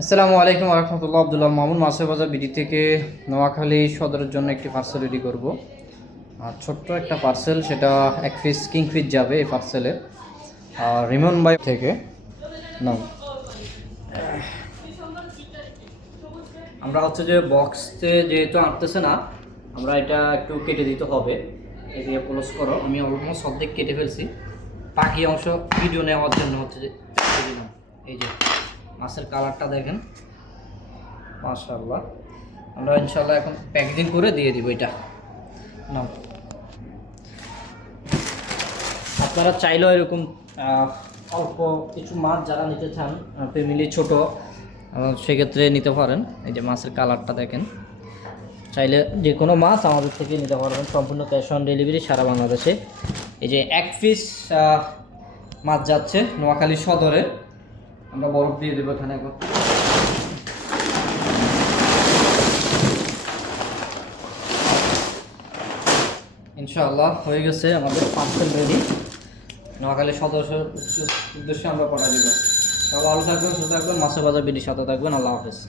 আসসালামু আলাইকুম রহমতুল্লাহ। আব্দুল্লাহ মামুন মাছের বাজার বিডি থেকে নোয়াখালী সদরের জন্য একটি পার্সেল রেডি করব। ছোট্ট একটা পার্সেল, সেটা এক পিস কিংফিশ যাবে এই পার্সেলে। রিমন বাই থেকে নাও। আমরা হচ্ছে যে বক্সতে যেহেতু আনতেছে না, আমরা এটা একটু কেটে দিতে হবে। এই দিয়ে ক্লোজ করো, আমি অলমোস্ট অর্ধেক কেটে ফেলছি। বাকি অংশ ভিডিও নেওয়ার জন্য হচ্ছে যে এই যে মাছের কালারটা দেখেন, মাশাআল্লাহ। আমরা ইনশাআল্লাহ এখন প্যাকেজিং করে দিয়ে দিব এটা। নাও, আপনারা চাইলেও এরকম অল্প কিছু মাছ যারা নিতে চান, ফ্যামিলি ছোট, সেক্ষেত্রে নিতে পারেন। এই যে মাছের কালারটা দেখেন, চাইলে যে কোনো মাছ আমাদের থেকে নিতে পারবেন, সম্পূর্ণ ক্যাশ অন ডেলিভারি সারা বাংলাদেশে। এই যে এক পিস মাছ যাচ্ছে নোয়াখালী সদরে। আমরা বরফ দিয়ে দেবো এখানে এখন। ইনশাআল্লাহ হয়ে গেছে আমাদের পার্সেল রেডি। নোয়াখালী সদস্যের উদ্দেশ্যে আমরা পাঠা দিব। সব ভালো থাকবেন, সুস্থ থাকবেন, মাছের বাজার বিডির সাথে থাকবেন। আল্লাহ হাফেজ।